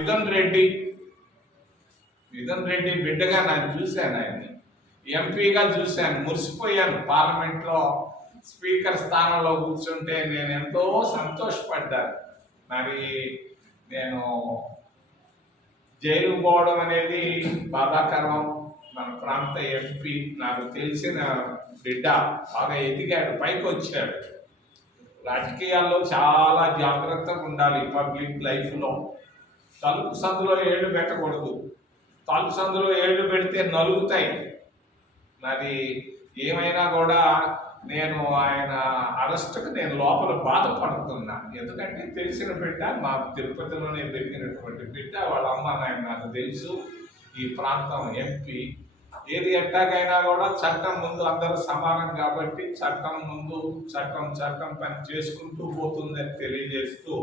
మిథున్ రెడ్డి మిథున్ రెడ్డి బిడ్డగా నేను చూశాను ఆయన్ని. ఎంపీగా చూశాను మురిసిపోయాను. పార్లమెంట్లో స్పీకర్ స్థానంలో కూర్చుంటే నేను ఎంతో సంతోషపడ్డాను. మరి నేను జైలు పోవడం అనేది బాధాకరం. మన ప్రాంత ఎంపీ నాకు తెలిసిన బిడ్డ బాగా ఎదిగాడు పైకి వచ్చాడు. రాజకీయాల్లో చాలా జాగ్రత్తగా ఉండాలి పబ్లిక్ లైఫ్లో. తలుపు సందులో ఏళ్ళు పెట్టకూడదు. తలుపు సందులో ఏళ్ళు పెడితే నలుగుతాయి. మరి ఏమైనా కూడా నేను ఆయన అరెస్ట్కి నేను లోపల బాధపడుతున్నా. ఎందుకంటే తెలిసిన బిడ్డ మా తిరుపతిలోనే పెరిగినటువంటి బిడ్డ వాళ్ళ అమ్మ నాయన నాకు తెలుసు. ఈ ప్రాంతం ఎంపీ. ఏది ఎట్టాగైనా కూడా చట్టం ముందు అందరూ సమానం కాబట్టి చట్టం ముందు చట్టం చట్టం పని చేసుకుంటూ పోతుందని తెలియజేస్తూ